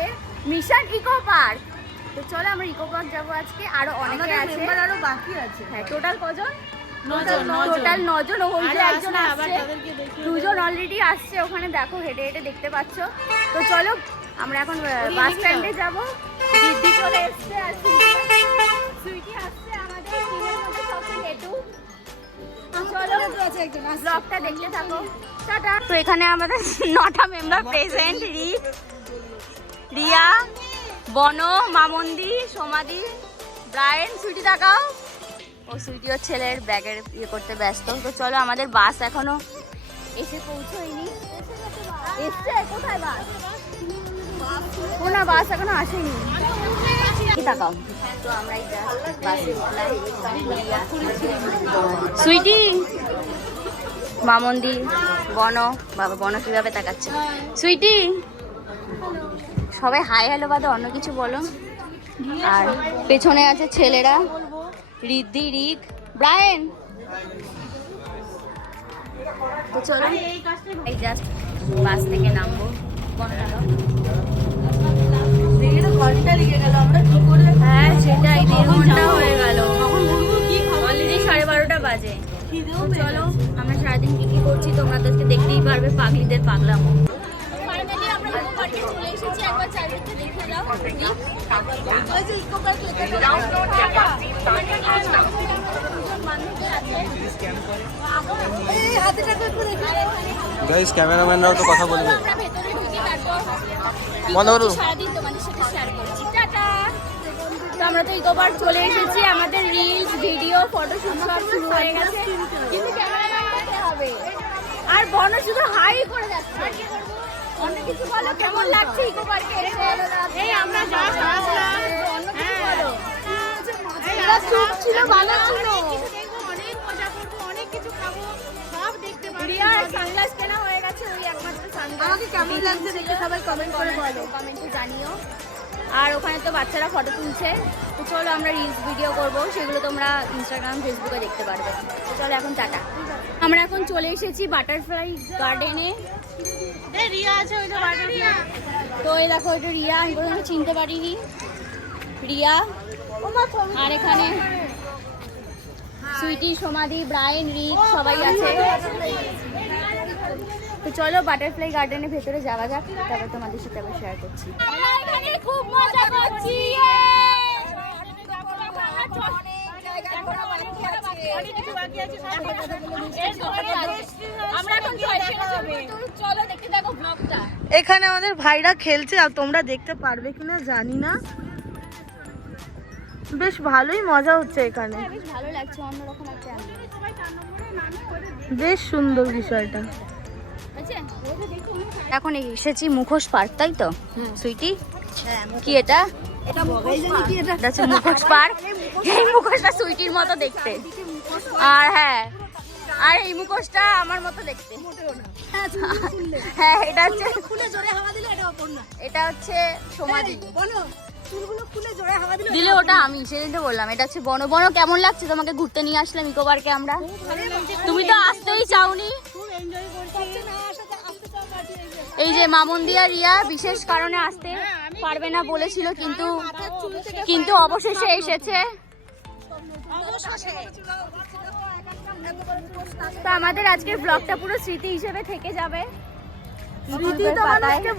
আমাদের mission eco park. তো চলো আমরা ইকো পার্ক যাবো আজকে, আরো অনেকে আছে, আরো বাকি আছে। হ্যাঁ টোটাল কজন? 9 টোটাল 9 জন। ওই যে একজন আবার আসছে, তাদেরকে দেখিয়ে 2 জন অলরেডি আসছে ওখানে, দেখো হেঁটে হেঁটে দেখতে পাচ্ছ। তো চলো আমরা এখন বাস স্ট্যান্ডে যাবো। দিদি চলে এসছে আর সুইটি আসছে আমাদের টিমের মধ্যে সবচেয়ে হেটু। চলো ব্লগটা দেখতে থাকো, টাটা। তো এখানে আমাদের 9টা মেম্বার প্রেজেন্ট, রিয়া, বন, মামন্দি, সমাধি, ব্রায়েন, সুইটি তাকাও। ও সুইটি ওর ছেলের ব্যাগের ইয়ে করতে ব্যস্ত। তো চলো আমাদের বাস এখনো এসে পৌঁছয়নি। এসছে কোথায় বাস? ও না, বাস এখনো আসেনি। কি তাকাও। তো আমরা এই বাসে উঠলাম। সুইটি, মামন্দি, বন, বাবা বন কিভাবে তাকাচ্ছে। সুইটি, সবাই হাই হ্যালো বাদে অন্য কিছু বলো। আর পেছনে আছে ছেলেরা, রিদ্ধি, রিক, ব্রায়েন। তো চলো এই জাস্ট বাস থেকে নামবো। ঘন্টা লেগে গেল, আমরা কি করে? হ্যাঁ সেটাই, 1.5 ঘন্টা হয়ে গেল, অলরেডি 12:30 বাজে। তো চলো আমরা সারাদিন কি কি করছি তোমরা তো আজকে দেখতেই পারবে, পাগলিদের পাগলাম। ফাইনালি আমরা ইকো পার্কে চলে এসেছি, একবার চারিদিকে দেখে যাও। ওই যে ইকো পার্ক লেখা গাইস ক্যামেরাম্যানরাও তো কথা বলবে। আমরা ভেতরে ঢুকি, তারপর বলো বলো। সারাদিন তোমাদের সাথে শেয়ার করছি। টাটা। তো আমরা তো ইকো পার্ক চলে এসেছি, আমাদের রিলস, ভিডিও, ফটোশুট সব শুরু হয়ে গেছে, কিন্তু ক্যামেরাম্যান করতে হবে। আর বন শুধু হাই করে যাচ্ছে। অন্য কিছু বলো, কেমন লাগছে ইকো পার্কে এসে? এই আমরা জাস্ট আসলাম। অন্য কিছু বলো। এরা চুপ ছিল, ভালো ছিল। অনেক মজা করবো, অনেক কিছু খাবো, সব দেখতে পাবো। রিয়ার সানগ্লাস কেনা হয়ে গেছে, ওই একমাত্র সানগ্লাস। আমাকে কেমন লাগছে দেখে সবাই কমেন্ট করে বলো। কমেন্টে জানিও। আর ওখানে তো বাচ্চারা ফটো তুলছে। তো চলো আমরা রিলস ভিডিও করব, সেগুলো তোমরা ইনস্টাগ্রাম, ফেসবুকে দেখতে পারবে। তো চলো এখন টাটা। আমরা এখন চলে এসেছি বাটারফ্লাই গার্ডেনে। রিয়া আছে, ওই যে রিয়া। তো এই দেখো, এটা রিয়া, আমি প্রথমে চিনতে পারিনি। রিয়া, আর এখানে সুইটি, সমাধি, ব্রায়েন, রিক সবাই আছে। তো চলো বাটারফ্লাই গার্ডেনের ভেতরে যাওয়া যাক, তারপর তোমাদের সাথে আবার শেয়ার করছি। আমরা এখানে খুব মজা করছি। আমরা এখন চলো দেখতে থাকো ব্লগটা। এখানে আমাদের ভাইরা খেলছে, আর তোমরা দেখতে পারবে কিনা জানি না। বেশ ভালোই মজা হচ্ছে এখানে, বেশ ভালো লাগছে, অন্যরকম একটা বেশ সুন্দর বিষয়টা। এখন এসেছি মুখোশ পার্ক, তাই তো সুইটি? কি এটা? এটা হচ্ছে মুখোশ পার্ক। এই মুখোশটা সুইটির মতো দেখতে, আর হ্যাঁ, আর এই মুখোশটা আমার মতো দেখতে। হ্যাঁ এটা হচ্ছে, এটা হচ্ছে সমাধি দিলে, ওটা আমি সেদিন তো বললাম। এটা হচ্ছে বন। বন কেমন লাগছে তোমাকে? ঘুরতে নিয়ে আসলাম ইকো পার্কে আমরা, তুমি তো আসতেই চাওনি। এই যে মামুন্দি আর রিয়া বিশেষ কারণে আসতে পারবে না বলেছিল, কিন্তু অবশেষে এসেছে। তো আমাদের আজকের ব্লগটা পুরো স্মৃতি হিসেবে থেকে যাবে।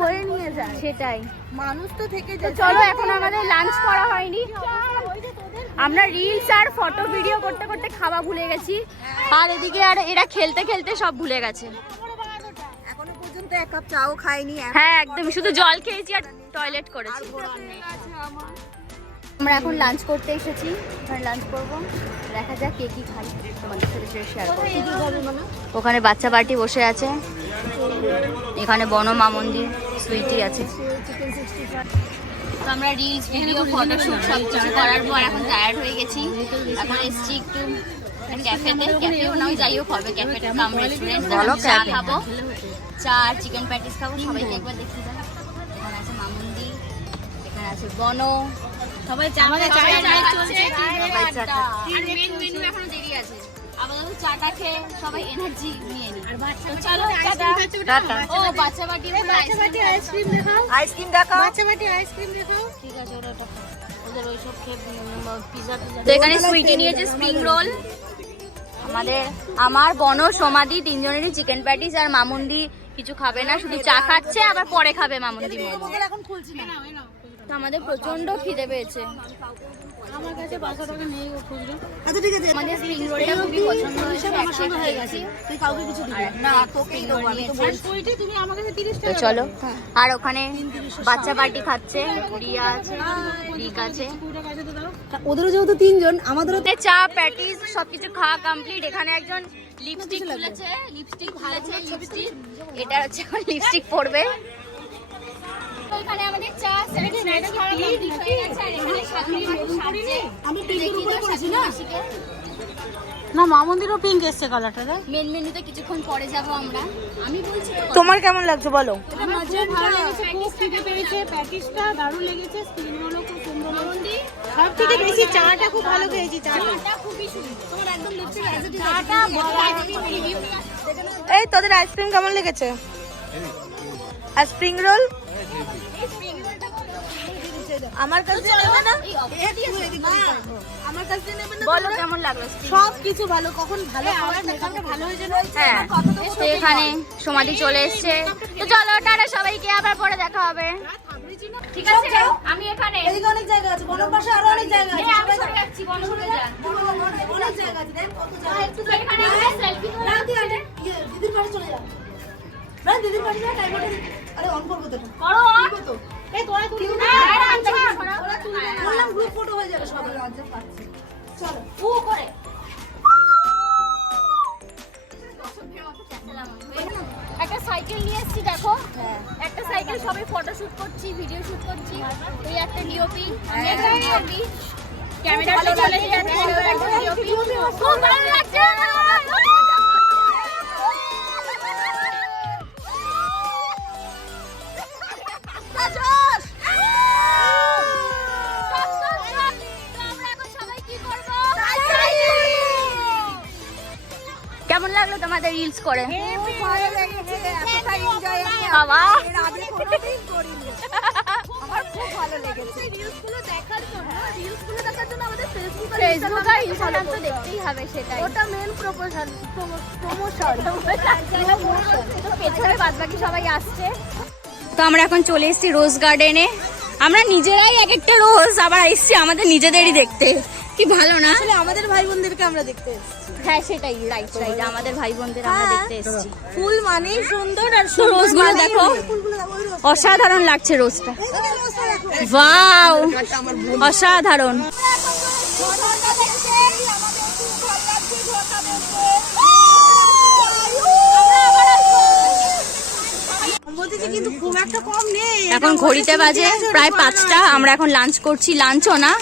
বয়ে নিয়ে যায়, সেটাই মানুষ তো থেকে তো চলো, এখন আমাদের লাঞ্চ করা হয়নি, আমরা রিলস আর ফটো ভিডিও করতে করতে খাওয়া ভুলে গেছি। আর এদিকে আর এরা খেলতে খেলতে সব ভুলে গেছে। এখনো পর্যন্ত এক কাপ চাও খাইনি। হ্যাঁ একদম, শুধু জল খেয়েছি আর টয়লেট করেছি। আমরা এখন লাঞ্চ করতে এসেছি, লাঞ্চ করবো, দেখা যাক কে কি খাই, তোমাদের সাথে শেয়ার করবো। ওখানে বাচ্চা পার্টি বসে আছে, এখানে বন, মামন্দি, সুইটি আছে। তো আমরা রিলস, ভিডিও, ফটোশুট সব কিছু করার পর এখন টায়ার্ড হয়ে গেছি। এখন এসছি একটু ক্যাফেতে, ক্যাফেও না যাই হোক হবে, ক্যাফেটা কাম রেস্টুরেন্ট। চা খাবো, চা আর চিকেন প্যাটিস খাবো। সবাইকে একবার দেখিয়ে দাও। এখানে আছে মামুন্দি, এখানে আছে বন, সবাই চা খাচ্ছে। আর মেন মেনু এখনো দেরি আছে, আপাতত চাটা খেয়ে সবাই এনার্জি নিয়ে নিই। তো চলো টাটা। ও বাচ্চা বাটি আইসক্রিম দেখাও, আইসক্রিম দেখাও। বাচ্চা বাটি আইসক্রিম দেখাও। ঠিক আছে ওটা ওদের ওইসব খেয়ে পিজা তো এখানে সুইটি নিয়েছে স্প্রিং রোল। আমার বন সমাধি তিনজনেরই চিকেন প্যাটিস, আর মামুন্দি কিছু খাবে না, শুধু চা খাচ্ছে, আবার পরে খাবে মামুন্দি মোমো। এখন খুলছি না। তো আমাদের প্রচন্ড খিদে পেয়েছে। আমার কাছে 500 টাকা নেই ও খুচরো। আচ্ছা ঠিক আছে, আমাদের স্প্রিং রোলটা খুবই পছন্দ হয়েছে, আমার সঙ্গে হয়ে গেছে। তুই কাউকে কিছু দিবি না, তোকেই দেবো, আমি তো আর সুইটি তুমি আমার কাছে 30 তো টাকা চলো। আর ওখানে বাচ্চা পার্টি খাচ্ছে, রিয়া আছে, রিক আছে। ওদেরও যেহেতু 3 জন, আমাদেরও ওদের চা প্যাটিস সবকিছু খাওয়া কমপ্লিট। এখানে একজন লিপস্টিক খুলেছে, এটা হচ্ছে লিপস্টিক পরবে। তো এখানে আমাদের চা স্ন্যাক্স খাওয়া কমপ্লিট হয়ে গেছে, আর এখানে সাথে সাথে আমি পিঙ্কের উপরে করেছি না। না মা মন্দিরও পিঙ্ক এসছে কালারটা রে। মেন মেনুতে কিছুক্ষণ পরে যাব আমরা। আমি বলছি তো তোমার কেমন লাগছে বলো? আমার খুব ভালো লেগেছে, খুব খিদে পেয়েছে, প্যাটিসটা দারুণ লেগেছে, স্প্রিং রোলও খুব সুন্দর লেগেছে। সব থেকে বেশি চাটা খুব ভালো খেয়েছি, চাটা খুবই সুন্দর। তোমার একদম লিপস্টিক আছে। চাটা রিভিউ এই তোদের আইসক্রিম কেমন লেগেছে? আর স্প্রিং রোল আমার কাছে নেবে না, আমার কাছে নেবে না। বলো কেমন লাগলো? সব কিছু ভালো, কখন ভালো খাবার মেকআপটা ভালো হয়েছে না? হ্যাঁ, তো এখানে সমাধি চলে এসছে। তো চলো টাটা সবাইকে, আবার পরে দেখা হবে। ঠিক আছে, আমি এখানে এদিকে অনেক জায়গা আছে, বনের পাশে আরো অনেক জায়গা আছে। আমি সরে যাচ্ছি, বন্ধ করে যা। অনেক জায়গা আছে, দেখ কত জায়গা আছে। তো এখানে সেলফি না, তুই আগে দিদির পাশে চলে যা। না, দিদির পাশে না, টাইমার আরে অন করবো তো এটা। করো করবো তো। এই তোরা তুই বললাম গ্রুপ ফটো হয়ে যাবে সবাই, লজ্জা পাচ্ছে। চলো করে একটা সাইকেল নিয়ে এসেছি, দেখো একটা সাইকেল, সবাই ফটো শুট করছি, ভিডিও শুট করছি। ওই একটা ডিওপি, আমি একটা ডিওপি, ক্যামেরা চলে যাচ্ছে, একটা ডিওপি। খুব ভালো লাগছে। কেমন লাগলো তোমাদের রিলস করে? ভালো লেগেছে, এতটা এনজয় আমি বাবা এর আগে কোনোদিন করিনি। আমার খুব ভালো লেগেছে। রিলসগুলো দেখার জন্য আমাদের ফেসবুক আর ইনস্টাগ্রাম তো দেখতেই হবে, সেটাই ওটা মেন প্রমোশন। তো পেছনে বাদবাকি সবাই আসছে। তো আমরা এখন চলে এসেছি রোজ গার্ডেনে। আমরা নিজেরাই এক একটা রোজ আবার এসেছি আমাদের নিজেদেরই দেখতে। কি ভালো না? আসলে আমাদের ভাই বোনদেরকে আমরা দেখতে এসেছি। হ্যাঁ সেটাই, রাইট রাইট, আমাদের ভাই বোনদের আমরা দেখতে এসেছি। ফুল মানেই সুন্দর, আর তো রোজগুলো দেখো, ফুলগুলো দেখো, ওই রোজ। অসাধারণ লাগছে রোজটা। এই দেখো রোজটা দেখো। ওয়াও, অসাধারণ। বলতেছি কিন্তু খুব একটা কম নেই। এখন ঘড়িতে বাজে প্রায় 5টা। আমরা এখন লাঞ্চ করছি, লাঞ্চও না,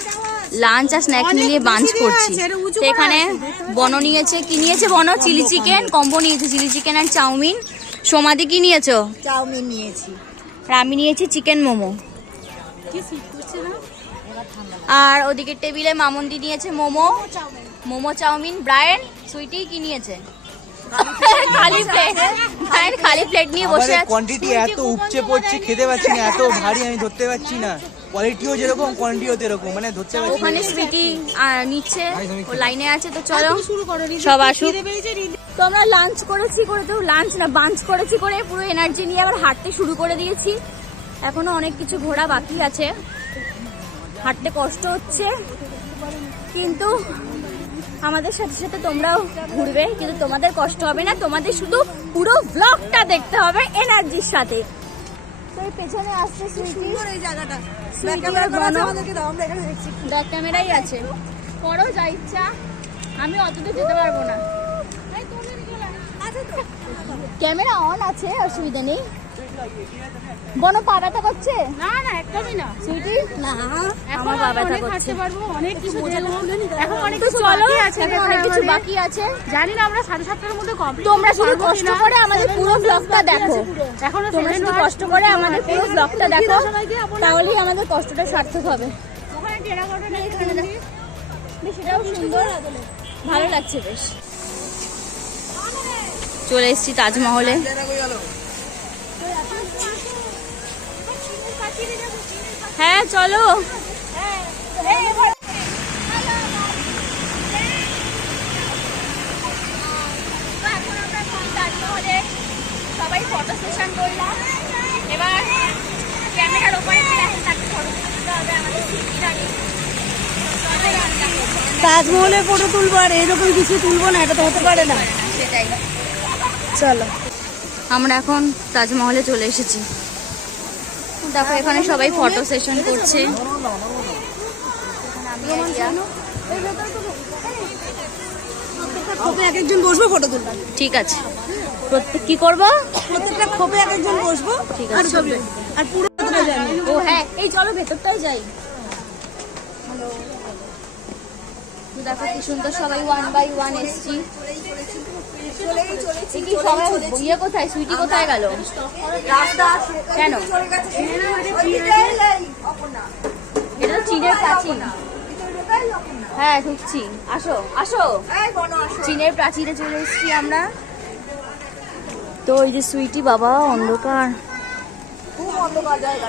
লাঞ্চ আর স্ন্যাক্স মিলিয়ে বাঞ্চ করছি। তো এখানে বন নিয়েছে, কি নিয়েছে বন? চিলি চিকেন কম্বো নিয়েছে, চিলি চিকেন আর চাউমিন। সমাধি কি নিয়েছো? চাউমিন নিয়েছি। আর আমি নিয়েছি চিকেন মোমো। আর ওদিকে টেবিলে মামুন্দি নিয়েছে মোমো চাউমিন। ব্রায়েন সুইটি কি নিয়েছে? খালি প্লেট। ব্রায়েন খালি প্লেট নিয়ে বসে আছে। কোয়ান্টিটি এত উপচে পড়ছে, খেতে পাচ্ছি না, এত ভারী আমি ধরতে পারছি না। কোয়ালিটিও যেরকম কোয়ান্টিটিও তেরকম, মানে ধরতে পারছি না। ওখানে সুইটি নিচ্ছে, ও লাইনে আছে। তো চলো শুরু করো, সব আসুক। তো আমরা লাঞ্চ করেছি, করে তো লাঞ্চ না বাঞ্চ করেছি, করে পুরো এনার্জি নিয়ে আবার হাঁটতে শুরু করে দিয়েছি। এখনো অনেক কিছু ঘোরা বাকি আছে, হাঁটতে কষ্ট হচ্ছে, কিন্তু আমাদের সাথে সাথে তোমরাও ঘুরবে, কিন্তু তোমাদের কষ্ট হবে না, তোমাদের শুধু পুরো ব্লগটা দেখতে হবে এনার্জির সাথে। তো এই পেছনে আসছে সুইটি, এই জায়গাটা সুইটি ক্যামেরা আর করা আছে, বনো। আমাদেরকে দাও, আমরা এখানে দেখছি। ব্যাক ক্যামেরাই আছে, করো যা ইচ্ছা, আমি অতদূর যেতে পারবো না। ক্যামেরা অন আছে, অসুবিধা নেই। বনো পা ব্যথা করছে? না না একদমই না। সুইটি না, আমার পা ব্যথা অনেক করছে। হাঁটতে পারবো, অনেক কিছু দেখবো। এখন অনেক তো কিছু চলো, বাকি আছে, এখন অনেক কিছু আমাদের। বাকি আছে। জানি না আমরা 7:30টার মধ্যে কমপ্লিট। তোমরা শুধু কষ্ট করে আমাদের পুরো ব্লগটা দেখো, এখনো তোমরা শুধু কষ্ট করে আমাদের পুরো ব্লগটা দেখো, তাহলেই আমাদের কষ্টটা সার্থক হবে। ওখানে টেরাকোটা বেশ, এটাও সুন্দর, ভালো লাগছে বেশ। চলে এসেছি তাজমহলে। হ্যাঁ চলো। তাজমহলে সবাই ফটো সেশন করলাম। এবার ক্যামেরার ওপরে তাকে ফটো তুলতে হবে আমাদের সিটিটাকে। তাজমহলের ফটো তুলবো আর এরকম কিছু তুলবো না, এটা তো হতে পারে না। সেটাই। চলো আমরা এখন তাজমহলে চলে এসেছি। দেখো এখানে সবাই ফটো সেশন করছে। খোপে এক একজন বসবো, ফটো তুলবো। ঠিক আছে, প্রত্যেক কি করবো? প্রত্যেকটা খোপে এক একজন বসবো, ঠিক আর আছে। ছবি আর পুরো তুলে যাবে। ও হ্যাঁ, এই চলো ভেতরটাই যাই। দেখো কি সুন্দর সবাই 1 বাই 1 এসছি। কি সবাই ইয়ে কোথায়, সুইটি কোথায় গেল? কেন? এটা তো চীনের প্রাচীন। হ্যাঁ ঢুকছি, আসো আসো। চীনের প্রাচীরে চলে এসেছি আমরা। তো ওই যে সুইটি, বাবা অন্ধকার। খুব অন্ধকার জায়গা।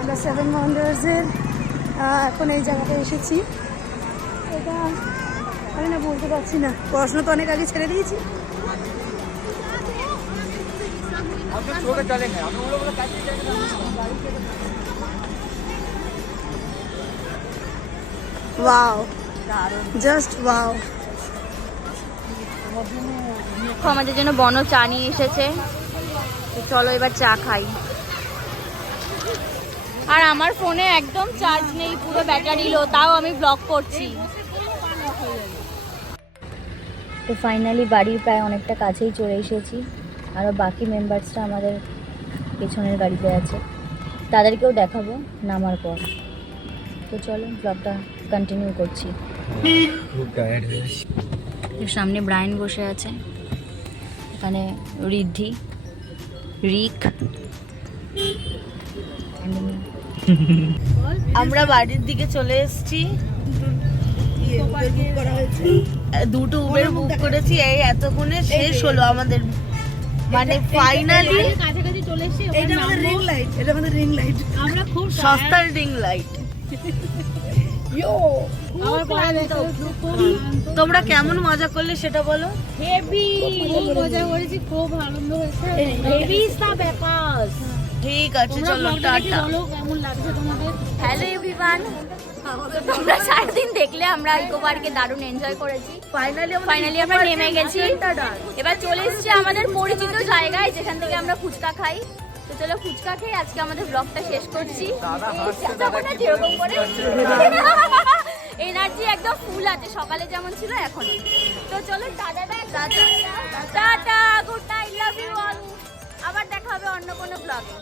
আমরা 7 ওয়ান্ডার্সের এখন এই জায়গাটায় এসেছি। এটা আমি না বলতে পারছি না, পড়াশোনা তো অনেক আগে ছেড়ে দিয়েছি। Wow, just wow. আমাদের জন্য বনো চা নিয়ে এসেছে। তো চলো এবার চা খাই। আর আমার ফোনে একদম চার্জ নেই, পুরো ব্যাটারি লো, তাও আমি ব্লগ করছি। তো ফাইনালি বাড়ির প্রায় অনেকটা কাছেই চলে এসেছি। আরও বাকি মেম্বার্সরা আমাদের পেছনের গাড়িতে আছে, তাদেরকেও দেখাবো নামার পর। তো চলো ব্লগটা কন্টিনিউ করছি। সামনে ব্রায়ান বসে আছে, এখানে রিদ্ধি, রিক। আমরা বাড়ির দিকে চলে এসেছি। দুটো উবের বুক করেছি, এই এতক্ষণে শেষ হলো আমাদের, মানে ফাইনালি কাছাকাছি চলে এসেছি। এটা আমাদের রিং লাইট, এটা আমাদের রিং লাইট, আমরা খুব সস্তার রিং লাইট। আমার পড়া তোমরা কেমন মজা করলে সেটা বলো। হেভি মজা করেছি, খুব আনন্দ হয়েছে। হেভি টা ব্যাপার। ঠিক আছে চলো টাটা। বলো কেমন লাগছে তোমাদের? হ্যালো এভরিওয়ান, তোমরা সারাদিন দেখলে আমরা ইকো পার্কে দারুণ এনজয় করেছি। ফাইনালি আমরা নেমে গেছি। এবার চলে এসেছি আমাদের পরিচিত জায়গায়, যেখান থেকে আমরা ফুচকা খাই। তো চলো ফুচকা খেয়ে আজকে আমাদের ব্লগটা শেষ করছি। যেরকম করে এনার্জি একদম ফুল আছে, সকালে যেমন ছিল এখনো। তো চলো tata, tata, good night, love you all. আবার দেখা হবে অন্য কোনো ব্লগে।